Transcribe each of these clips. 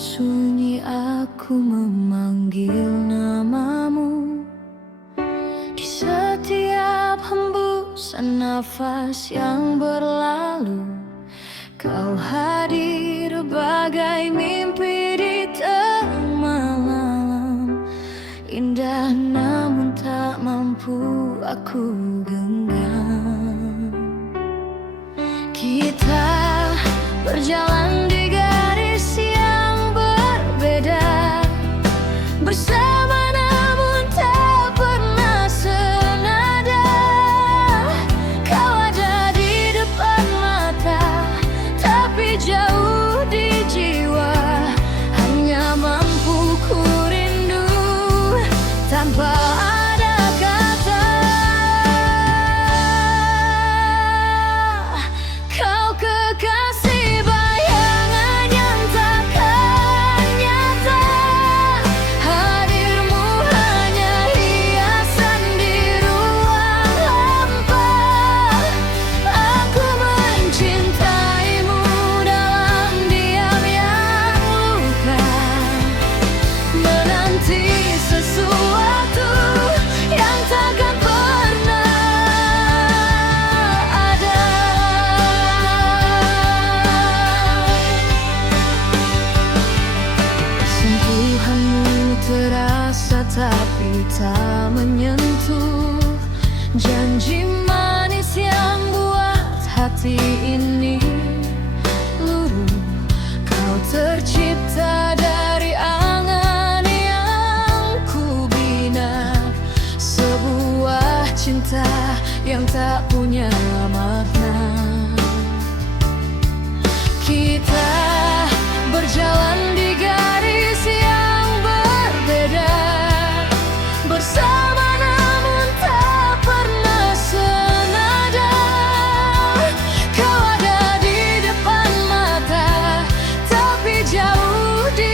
sunyi aku memanggil namamu. Di setiap hembusan nafas yang berlalu, kau hadir bagai mimpi di tengah malam. Indah namun tak mampu aku genggam. Kita berjalan di garis yang berbeda, bersama namun tak pernah senada. Kau ada di depan mata, tapi jauh di jiwa. Hanya mampu ku rindu tanpa ada kata. Kau kekasih bayangan yang takkan nyata. Hadirmu hanya hiasan di ruang hampa. Aku mencintaimu dalam diam yang luka, menanti sesuatu yang takkan pernah ada. Sentuhanmu terasa tapi tak menyentuh. Janji manis yang buat hati ini luruh. Kau tercipta dari angan yang ku bina, sebuah cinta yang tak punya makna. Kita berjalan di garis yang berbeda, bersama namun tak pernah senada. Kau ada di depan mata, tapi jauh di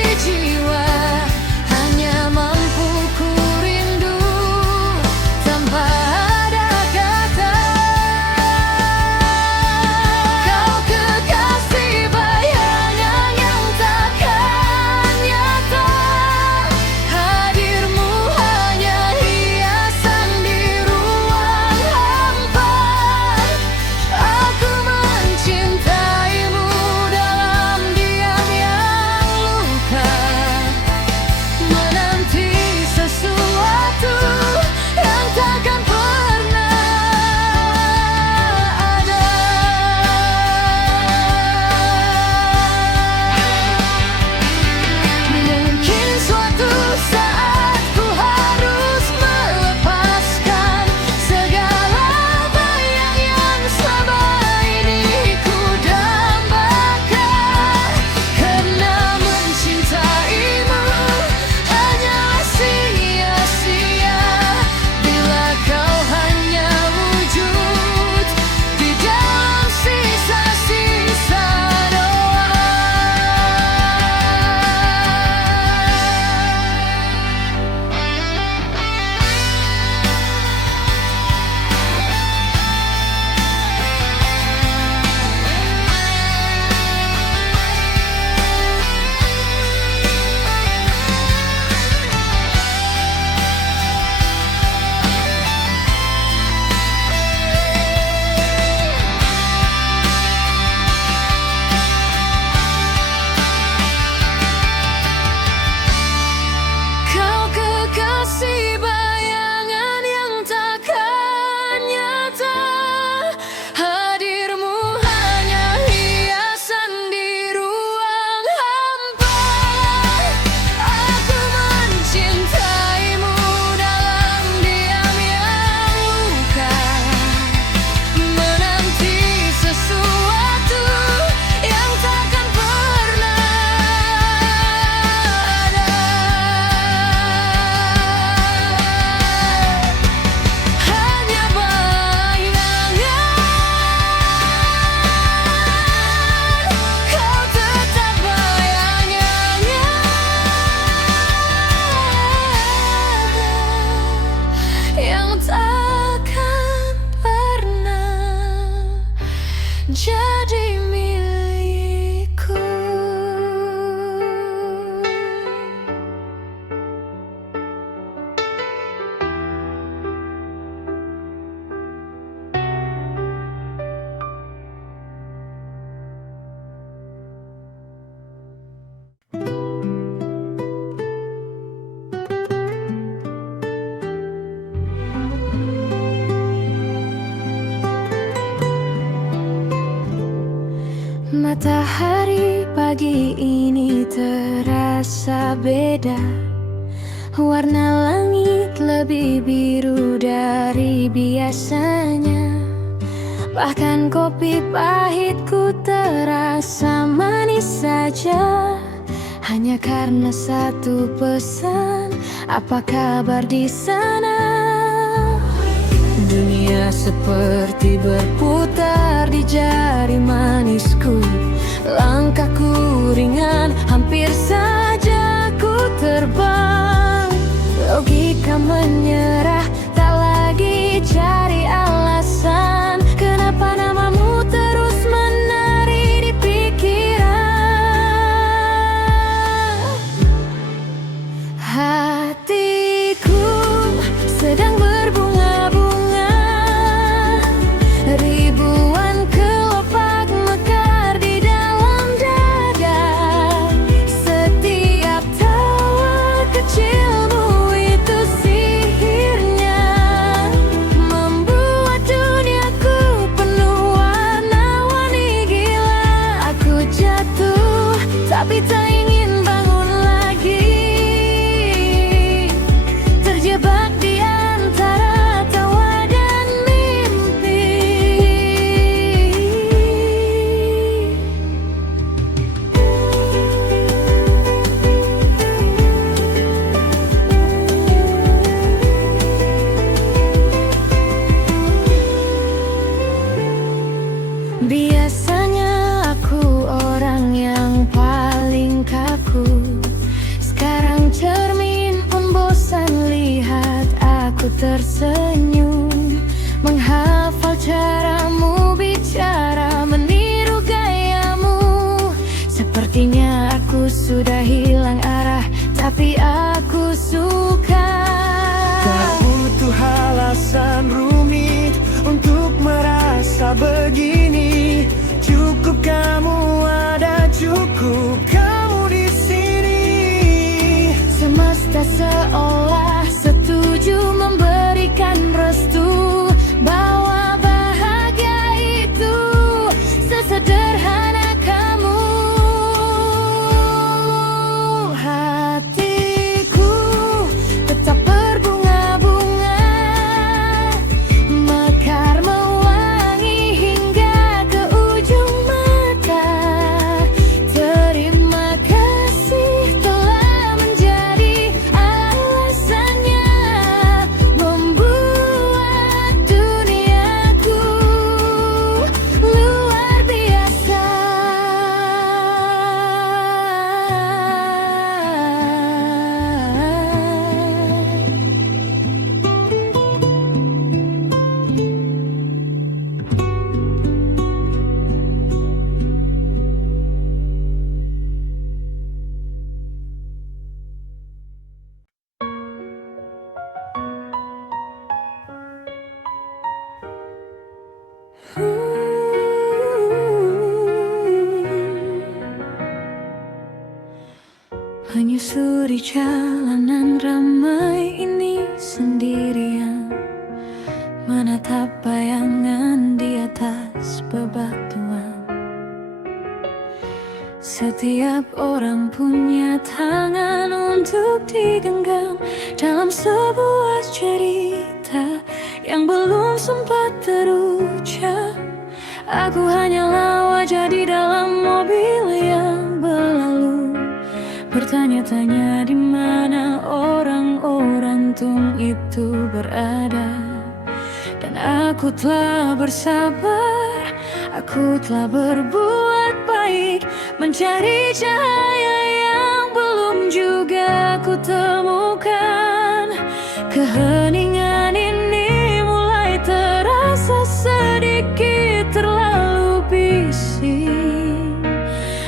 Matahari pagi ini terasa beda. Warna langit lebih biru dari biasanya. Bahkan kopi pahitku terasa manis saja. Hanya karena satu pesan, apa kabar di sana? Dunia seperti berputar di jari manisku. Langkahku ringan, hampir saja ku terbang. Logika menyerah, tak lagi cari alasan. Kenapa namamu terus menari di pikiran? Hatiku sedang berbunga-bunga. Ribuan kelopak mekar di dalam dada. Setiap tawa kecilmu itu sihirnya, membuat duniaku penuh warna-warni gila. Aku jatuh tapi tak ingin bangun lagi, terjebak di antara tawa dan mimpi. Biasanya aku orang yang paling kaku. Sekarang cermin pun bosan lihat aku tersenyum. Menghafal caramu bicara, meniru gayamu. Sepertinya aku sudah hilang arah, tapi aku suka. Tak butuh alasan rumit untuk merasa begini. Cukup kamu ada, cukup kamu di sini. Semesta seolah setuju memberikan restu bahwa bahagia itu sesederhana kamu. Hatiku tetap berbunga-bunga, mekar mewangi hingga ke ujung mata. Terima kasih telah menjadi alasannya, membuat duniaku luar biasa. Menyusuri jalanan ramai ini sendirian, menatap bayangan di atas bebatuan. Setiap orang punya tangan untuk digenggam dalam sebuah cerita yang belum sempat terucap. Aku hanyalah wajah di dalam mobil yang berlalu, bertanya-tanya di mana orang-orang tung itu berada. Dan aku telah bersabar, aku telah berbuat baik, mencari cahaya yang belum juga ku temukan. Keheningan ini mulai terasa sedikit terlalu bising.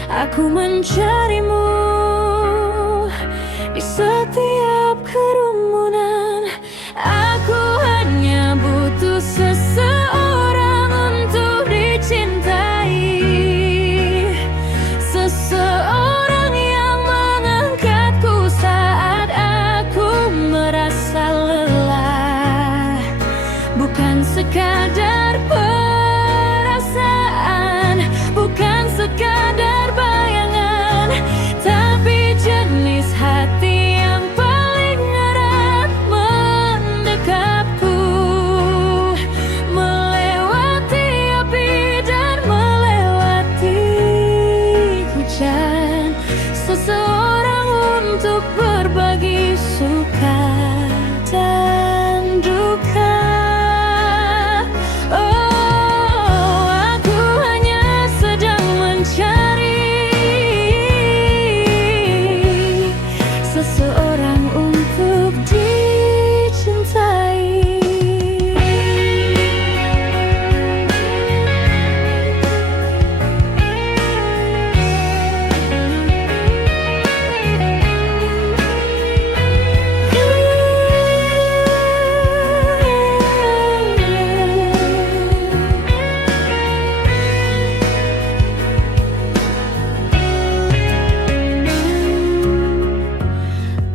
Aku mencarimu di setiap kerumunan. Aku hanya butuh seseorang untuk dicintai, seseorang yang mengangkatku saat aku merasa lelah. Bukan sekadar perasaan, bukan sekadar suka dan duka. Oh, aku hanya sedang mencari seseorang untuk dicintai.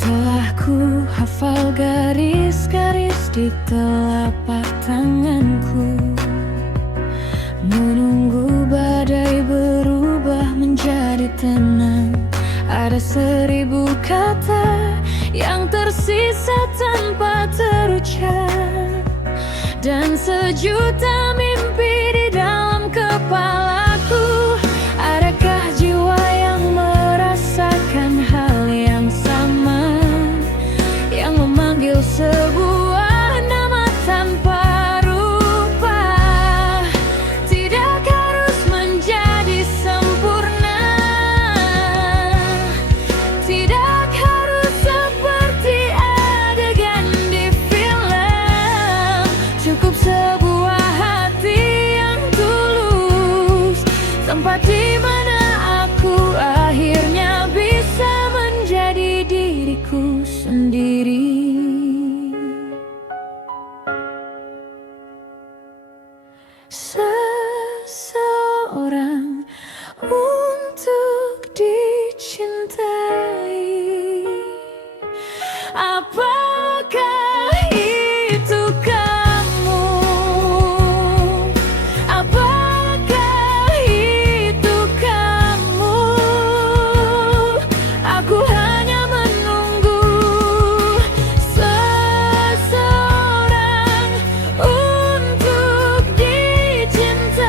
Telah ku hafal garis-garis di telapak tanganku, menunggu badai berubah menjadi tenang. Ada 1000 kata yang tersisa tanpa terucap, dan sejuta mimpi di dalam kepalaku. Adakah jiwa yang merasakan hal yang sama, yang memanggil sebuah nama tanpa rupa? Tidak harus menjadi sempurna, tidak harus seperti adegan di film. Cukup sebuah hati yang tulus, tempat di mana aku akhirnya bisa menjadi diriku sendiri. Seseorang untuk dicintai. Apakah itu kamu? Apakah itu kamu? Aku hanya menunggu seseorang untuk dicintai.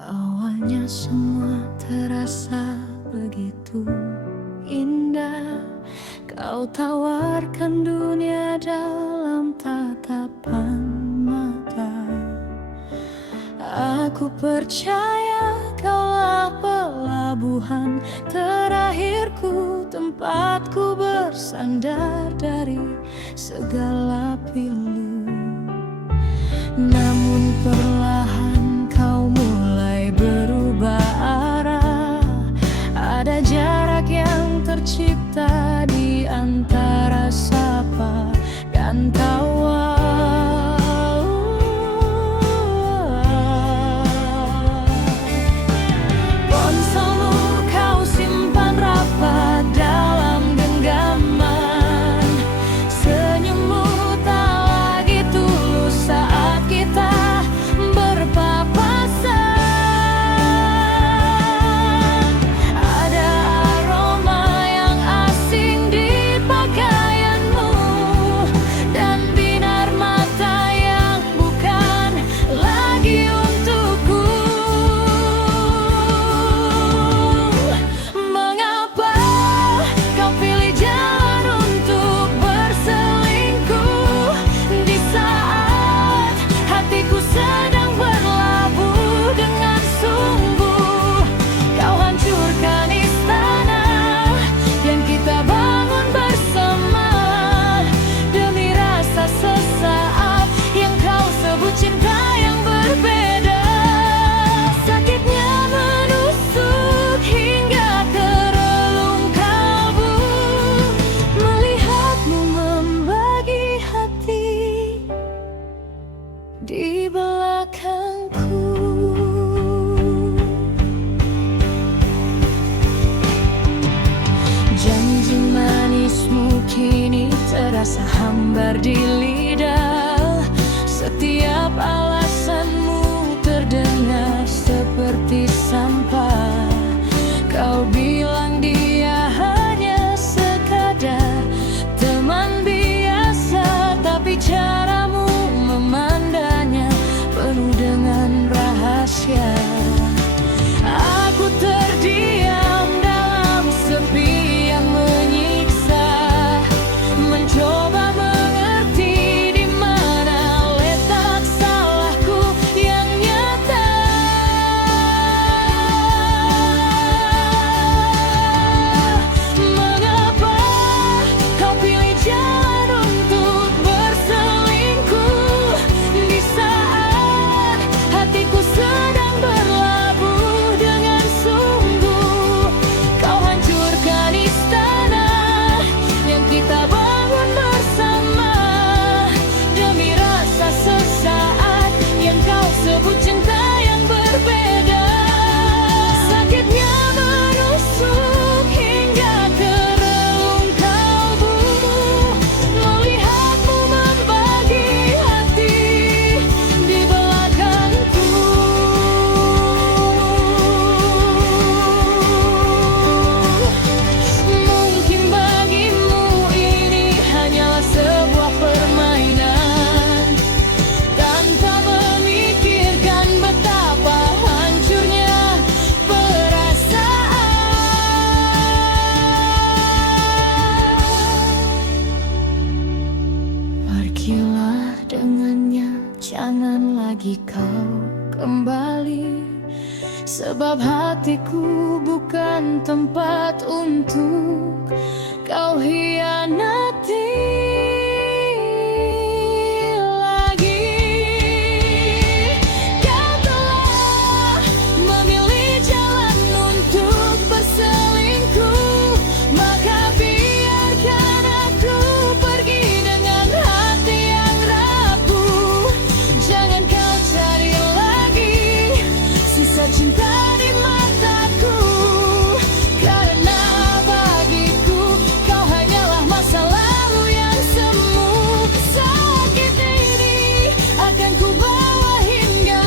Awalnya semua terasa begitu indah. Kau tawarkan dunia dalam tatapan mata. Aku percaya kaulah pelabuhan terakhirku, tempatku bersandar dari segala pilu. Namun perlahan kau mulai berubah arah. Ada jarak yang tercipta di antara sapa dan tawa. Ponselmu kau simpan rapat dalam genggaman. Senyummu tak di belakangku. Janji manismu kini terasa hambar di lidah. Setiap alasanmu terdengar seperti sampah. Kau bilang dia hanya sekadar teman biasa, tapi caramu memandangnya penuh dengan rahasia. Aku terdiam dalam sepi yang menyiksa, mencoba mengerti di mana letak salahku yang nyata. Mengapa kau pilih jalan untuk berselingkuh di saat hatiku sedang berlabuh dengan sungguh? Kau hancurkan istana yang kita bangun bersama demi rasa sesaat yang kau sebut cinta yang berbeda. Sakitnya menusuk hingga ke relung kalbu, melihatmu membagi hati di belakangku. Mungkin bagimu ini hanyalah sebuah permainan, tanpa memikirkan betapa hancurnya perasaan. Pergilah dengannya, jangan lagi kau kembali, sebab hatiku bukan tempat untuk kau hianati lagi. Kau telah memilih jalan untuk berselingkuh, maka biarkan aku pergi dengan hati yang rapuh. Jangan kau cari lagi sisa cinta di mataku, karena bagiku kau hanyalah masa lalu yang semu. Sakit ini akan ku bawa hingga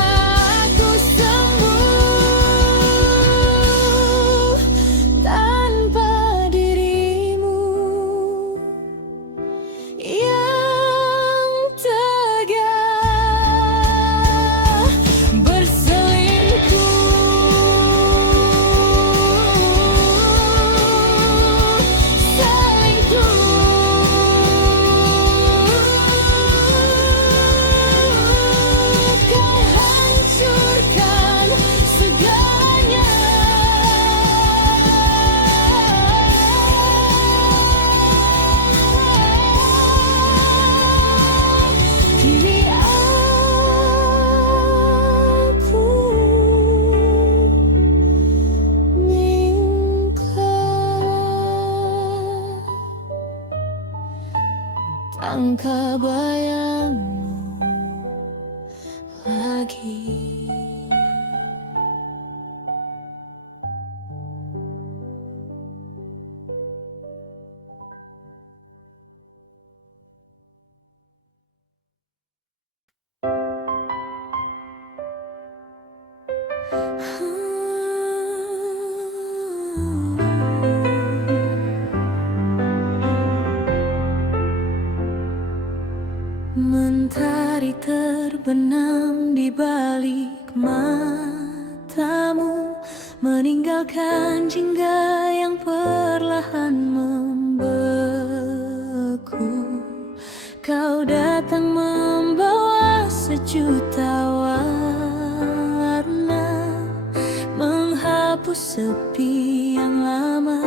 aku sembuh. Tanpa dirimu yang tegar berselingkuh, selingkuh. Kau hancurkan segalanya. Kini aku minta tangkap bayangmu lagi. Mentari terbenam di balik matamu, meninggalkan jingga yang perlahan membeku. Kau datang membawa sejuta warna, menghapus sepi yang lama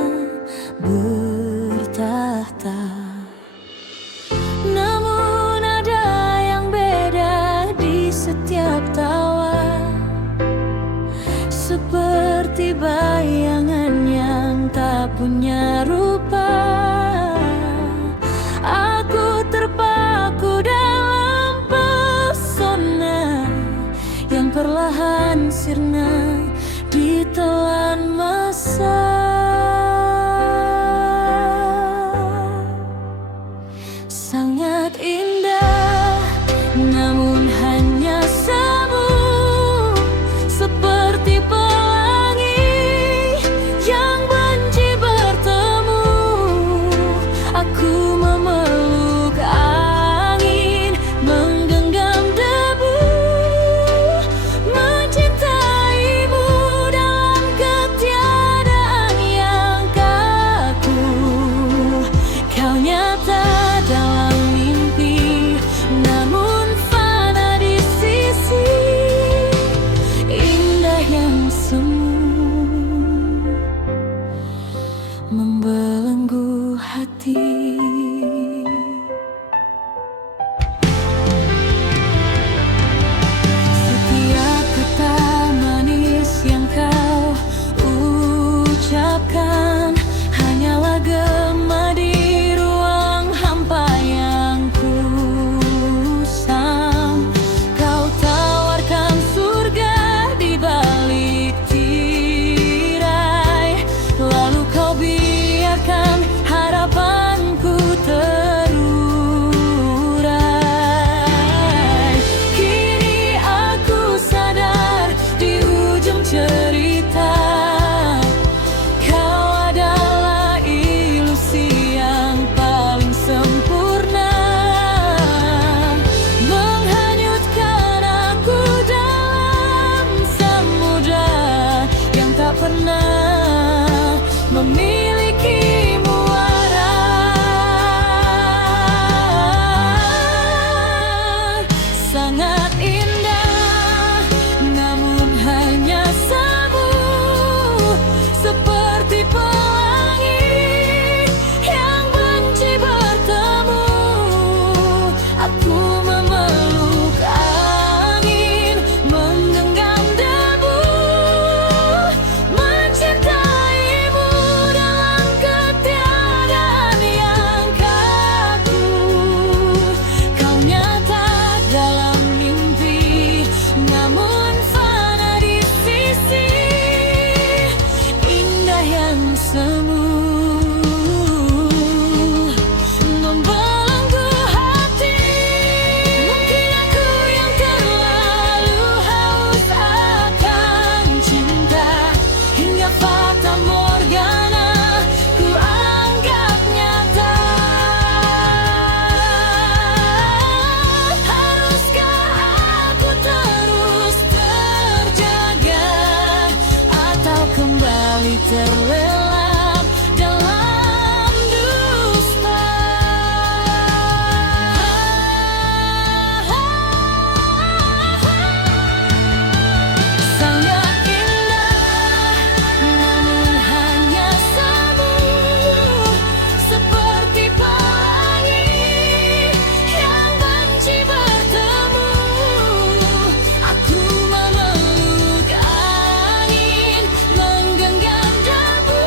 bertahta. Namun ada yang beda di setiap tawa, seperti bayangan yang tak punya rupa. Aku terpaku dalam pesona sangat indah, namun hanya semu, seperti pelangi yang benci bertemu. Aku memeluk angin, menggenggam debu, mencintaimu dalam ketiadaan yang kaku. Kau nyata dalam mimpi, namun fana di sisi, indah yang semu membelenggu hati. Mungkin aku yang terlalu haus akan cinta, hingga fata morgana ku anggap nyata. Haruskah aku terus terjaga, atau kembali terlelap dalam dusta? Sangat indah, namun hanya semu, seperti pelangi yang benci bertemu. Aku memeluk angin, menggenggam debu,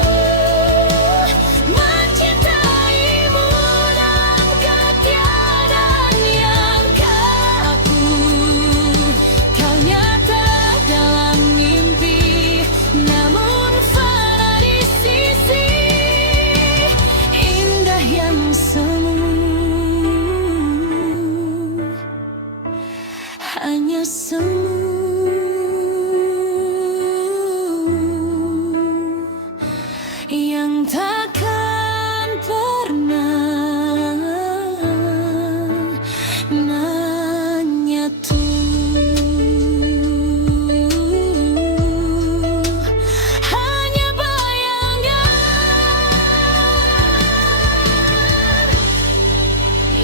mencintaimu dalam ketiadaan yang kaku. Kau nyata dalam mimpi, namun fana di sisi, indah yang semu, hanya semu yang takkan pernah menyatu. Hanya bayangan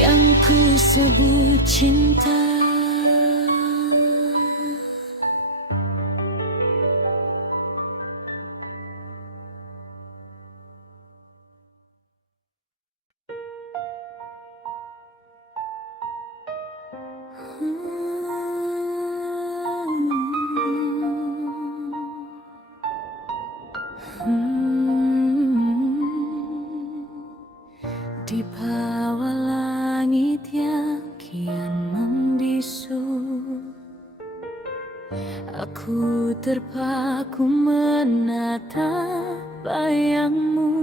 yang ku sebut cinta. Di bawah langit yang kian membisu, aku terpaku menatap bayangmu.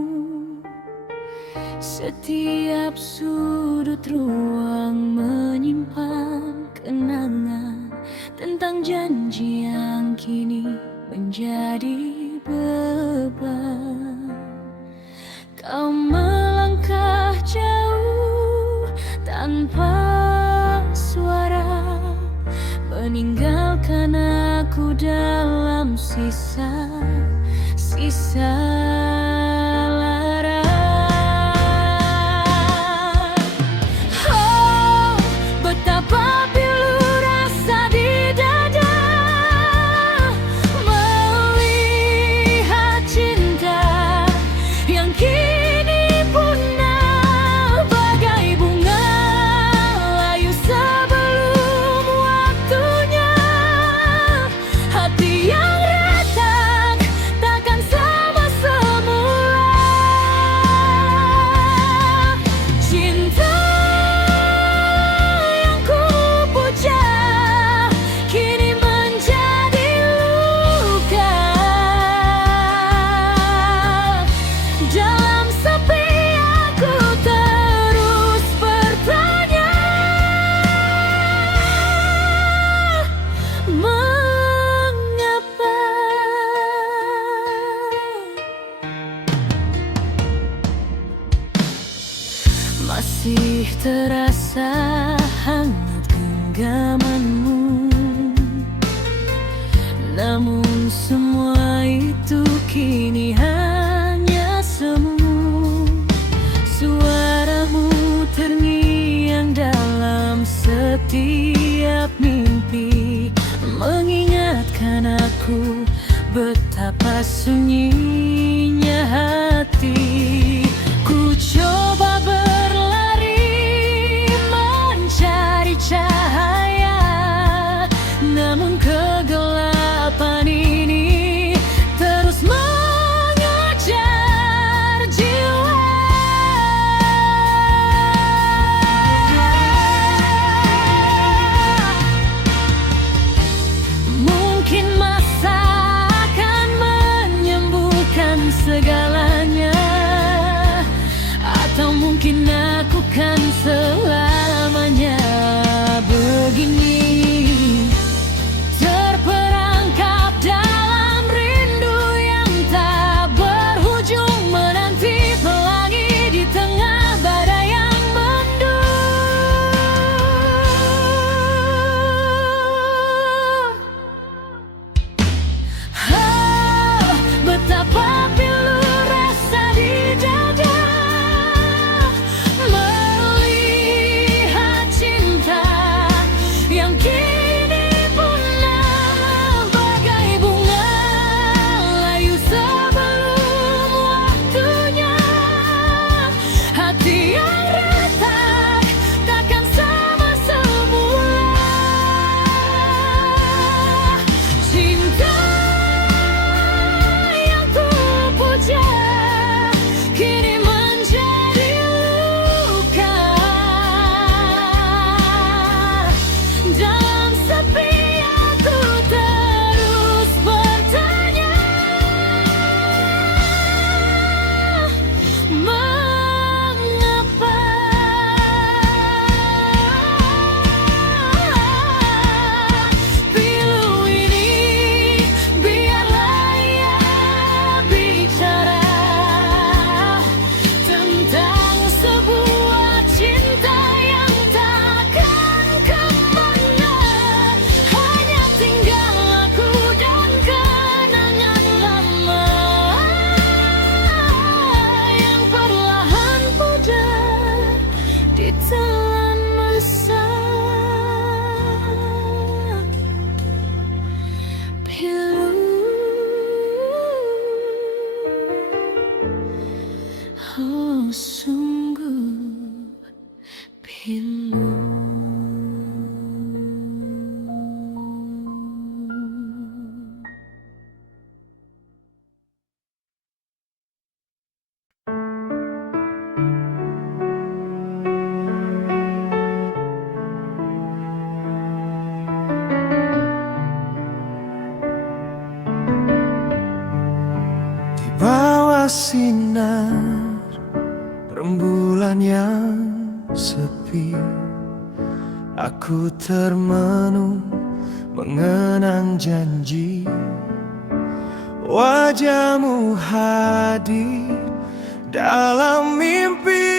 Setiap sudut ruang menyimpan kenangan tentang janji yang kini menjadi beban. Kau melangkah jauh tanpa suara, meninggalkan aku dalam sisa-sisa lara. Oh, betapa pilu rasa di dada melihat cinta yang kini punah bagai bunga layu sebelum waktunya. Hati yang retak takkan sama semula. Cinta yang ku puja kini menjadi luka. Dalam sepi aku terus bertanya, mengapa? Masih terasa hangat genggamanmu, namun semua itu kini hanya semu. Suaramu terngiang dalam setiap setiap mimpi mengingatkan aku betapa sunyinya hati. Ku coba berlari mencari cahaya, namun kegelapan ini terus mengejar jiwa. Mungkin masa akan menyembuhkan segalanya, atau mungkin aku kan selamanya begini, terperangkap dalam rindu yang tak berujung, menanti pelangi di tengah badai yang mendung. Oh, betapa pilu rasa di dada melihat cinta yang kini punah bagai bunga layu sebelum waktunya. Hati yang retak takkan sama semula. Cinta yang ku puja kini menjadi luka. Dalam sepi aku terus bertanya, mengapa pilu ini biarlah ia bicara tentang sebuah cinta yang takkan kemana. Hanya tinggal aku dan kenangan lama yang perlahan pudar ditelan masa. Pilu, oh sungguh pilu. Di bawah sinar rembulan yang sepi, aku termenung mengenang janji. Wajahmu hadir dalam mimpi,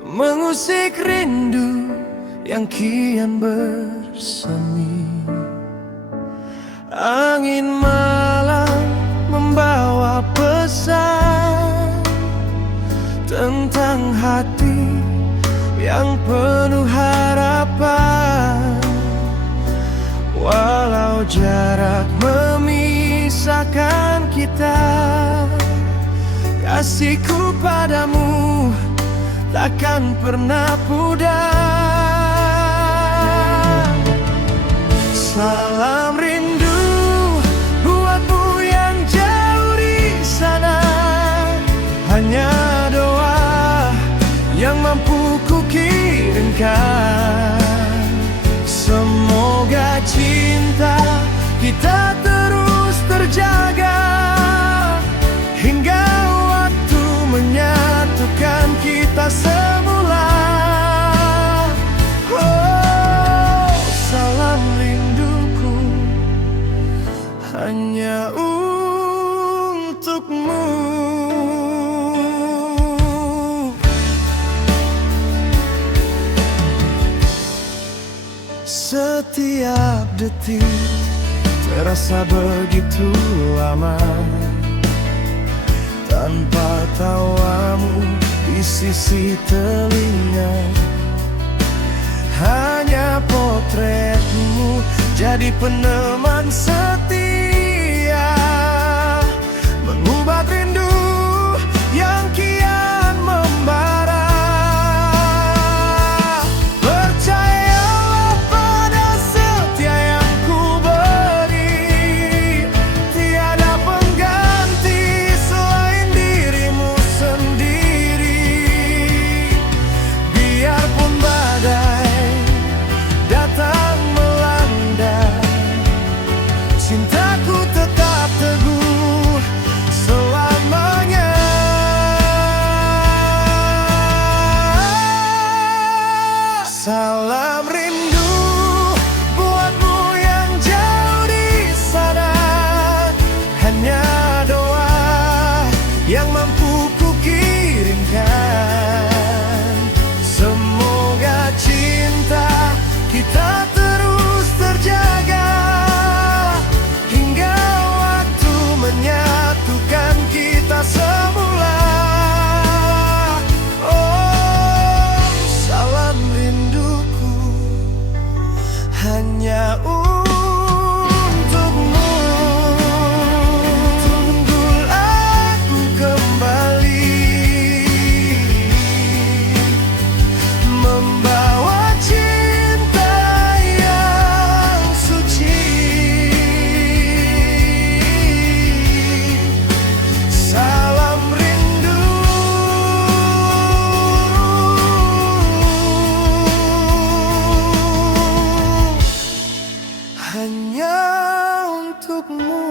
mengusik rindu yang kian bersemi. Angin malam membawa pesan tentang hati yang penuh harapan. Walau jarak memisahkan kita, kasihku padamu takkan pernah pudar. Salam rindu buatmu yang jauh di sana, hanya doa yang mampu kukirimkan. Semoga cinta kita terus terjaga hingga waktu menyatukan kita semula. Oh, salam rinduku hanya untukmu. Setiap detik terasa begitu lama tanpa tawamu di sisi telinga. jadi peneman setia, mengobat rindu yang kian membara. Percayalah pada setia yang ku beri, tiada pengganti selain dirimu sendiri. Biarpun badai datang melanda, cintaku tetap teguh selamanya. Salam rindu buatmu yang jauh di sana, hanya doa yang mampu ku kirimkan. Semoga cinta kita terus terjaga hingga waktu menyatukan kita semula. Oh, salam rinduku hanya untukmu. Tunggu aku kembali, membawa cinta yang suci. Salam rindu hanya untukmu.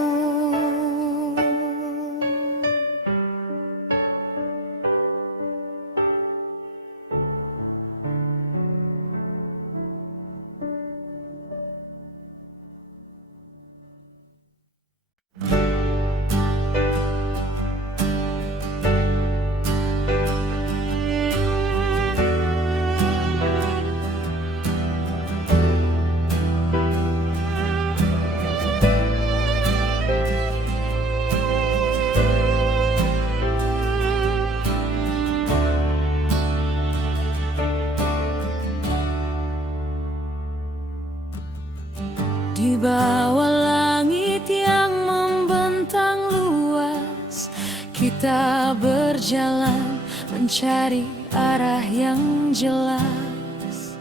Di bawah langit yang membentang luas, kita berjalan mencari arah yang jelas.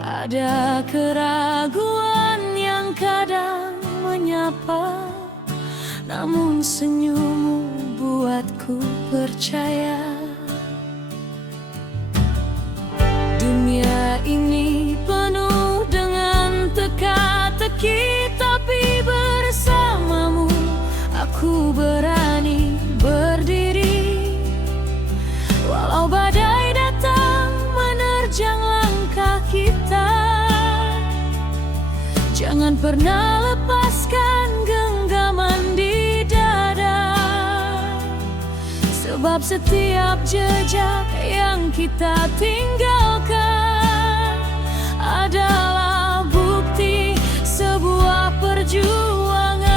Ada keraguan yang kadang menyapa, namun senyummu buatku percaya. Dunia ini penuh dengan teka-teki, tapi bersamamu aku berani berdiri. Walau badai datang menerjang langkah kita, jangan pernah lepaskan genggaman di dada. Sebab setiap jejak yang kita tinggalkan adalah bukti sebuah perjuangan.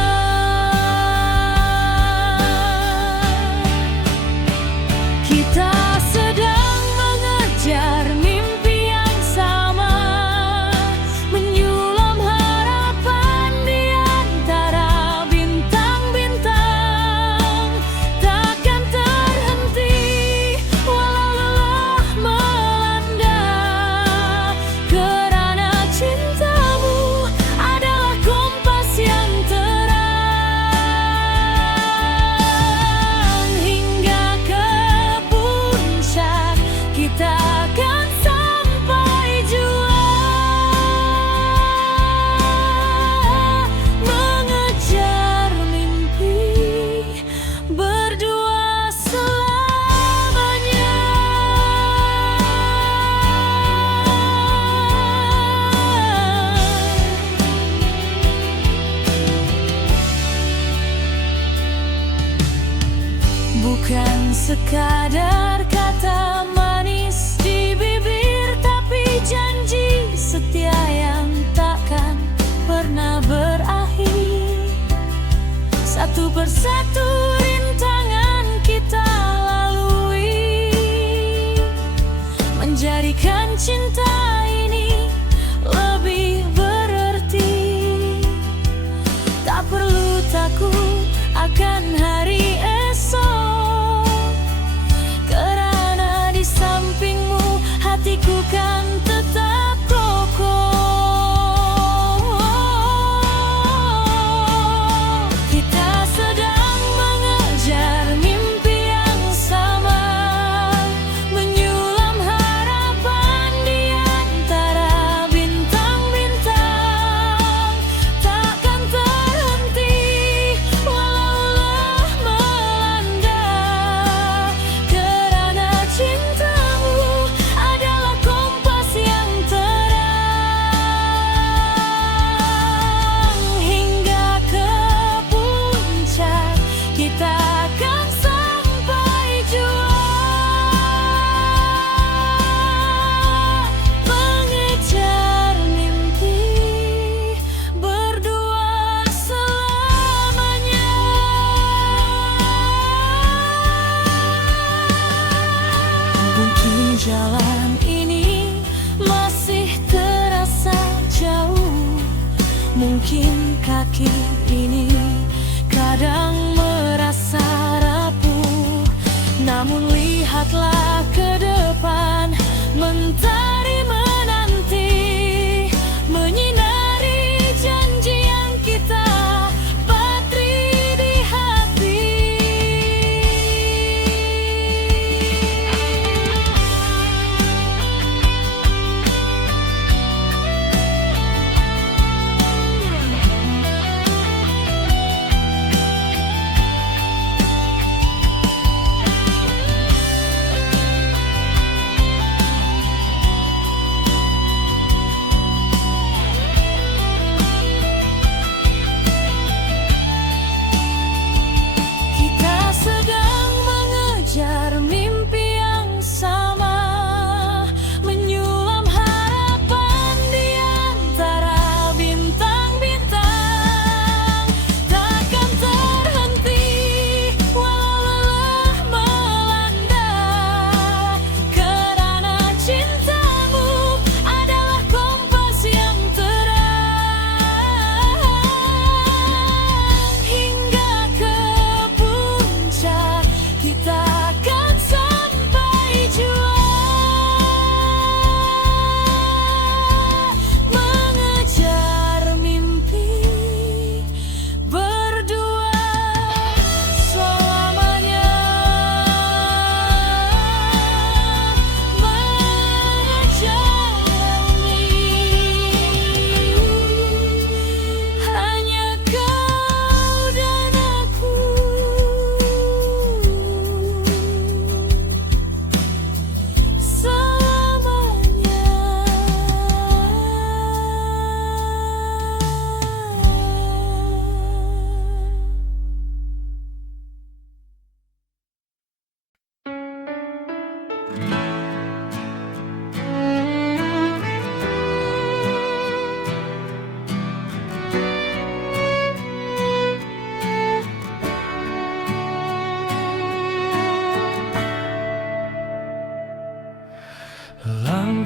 Kita sedang mengejar mimpi yang sama, menyulam harapan di antara bintang-bintang. Takkan terhenti walau lelah melanda, kerana cintamu adalah kompas yang terang. Hingga ke puncak kita akan sampai jua, mengejar mimpi berdua selamanya. Bukan sekadar kata manis di bibir, tapi janji setia yang takkan pernah berakhir. Satu persatu rintangan kita lalui, menjadikan cinta ini lebih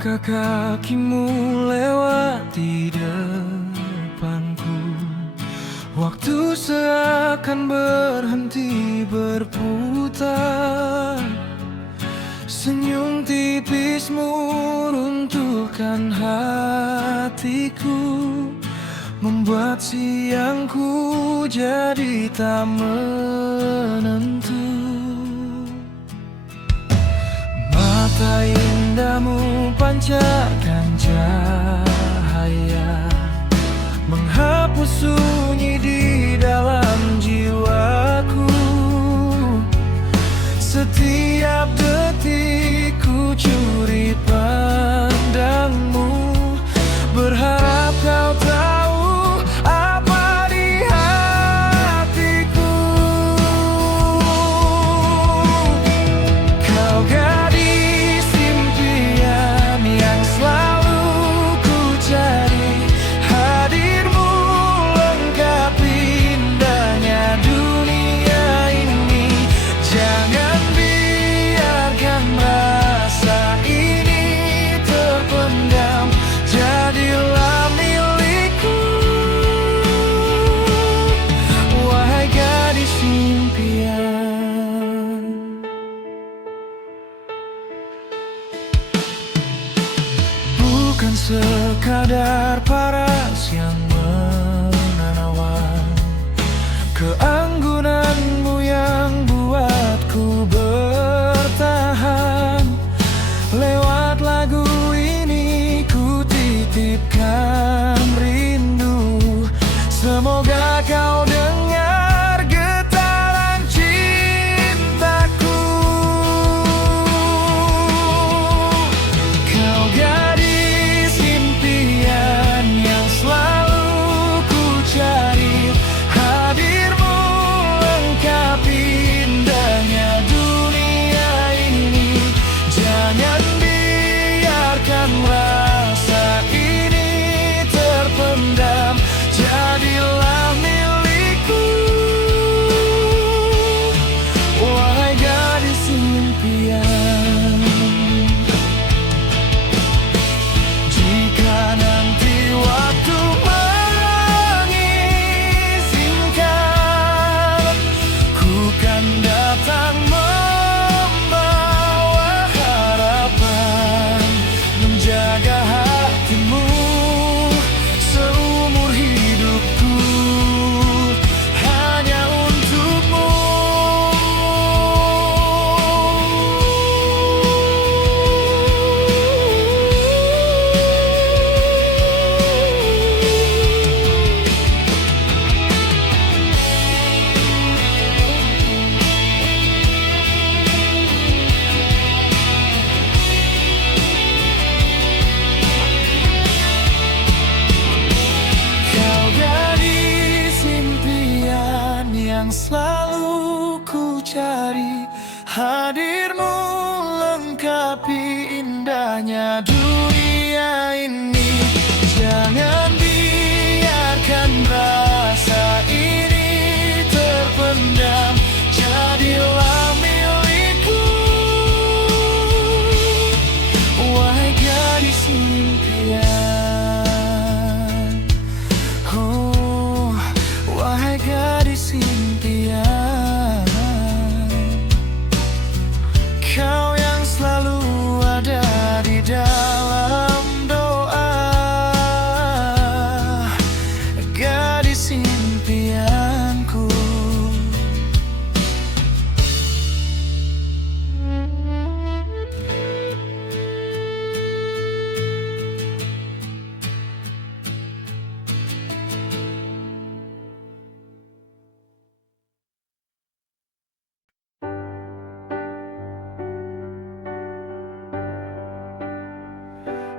Langkah kakimu lewati depanku, waktu seakan berhenti berputar. Senyum tipismu runtuhkan hatiku, membuat siangku jadi tak menentu. Mata indahmu pancarkan cahaya, menghapus sunyi di dalam jiwaku. Setiap detik ku curi pandangmu, berharap kau tahu apa di hatiku. Kau gadis impian yang selalu ku cari, hadirmu lengkapi indahnya dunia ini. Jangan biarkan rasa ini terpendam, jadilah milikku, wahai gadis impian. Bukan sekadar paras yang menawan, keanggunanmu yang buatku bertahan. Lewat lagu ini ku titipkan rindu, semoga kau dengar getaran cintaku. Kau gadis impian yang selalu ku cari, hadirmu lengkapi indahnya dunia ini. Jangan biarkan rasa ini terpendam, jadilah milikku, wahai gadis impian. Jika nanti waktu mengizinkan, ku kan datang membawa harapan, menjaga hatimu seumur hidupku, hanya untukmu. Kau gadis impian yang selalu ku cari, hadirmu lengkapi indahnya dunia ini. Jangan biarkan rasa ini terpendam, jadilah milikku, wahai gadis impian. Oh, wahai gadis impian. Kau yang selalu ada di dalam doa, gadis impianku.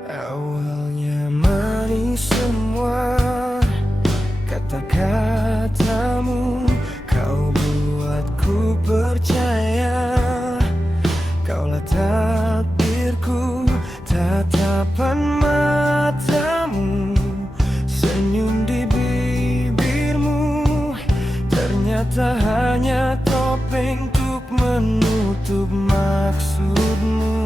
Awalnya manis semua kata-katamu, kau buatku percaya. Kaulah takdirku, tatapan matamu, senyum di bibirmu, ternyata hanya topeng untuk menutup maksudmu.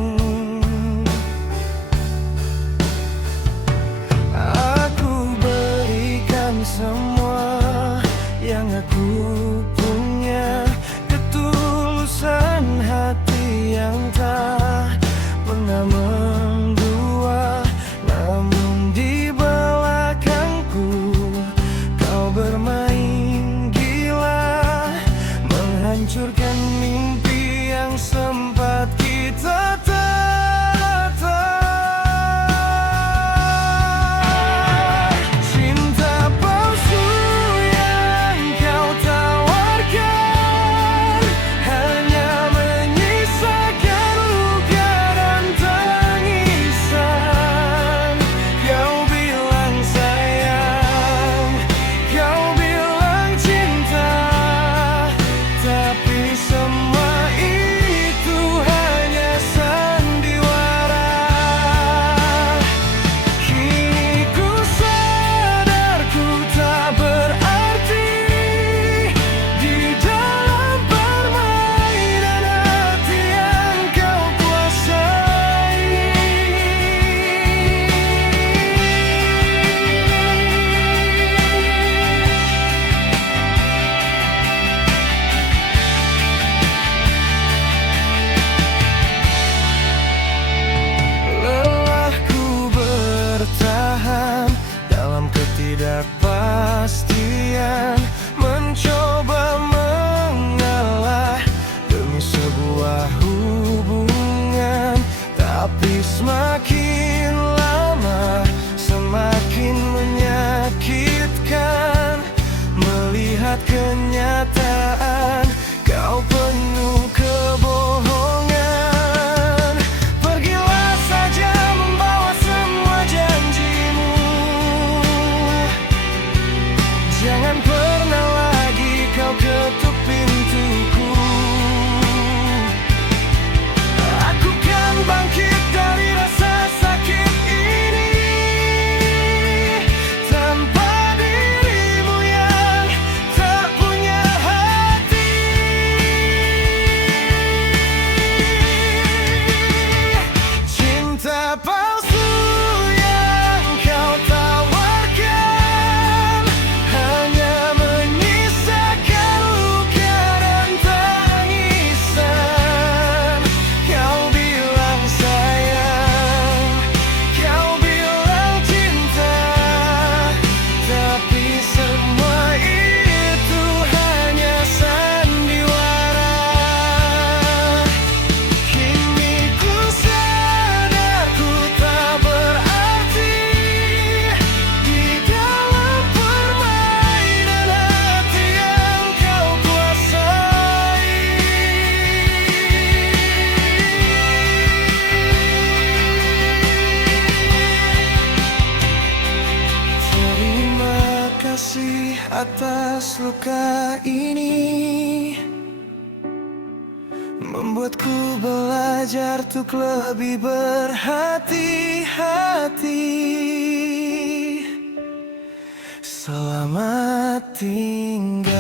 atas luka ini, membuatku belajar untuk lebih berhati-hati. Selamat tinggal.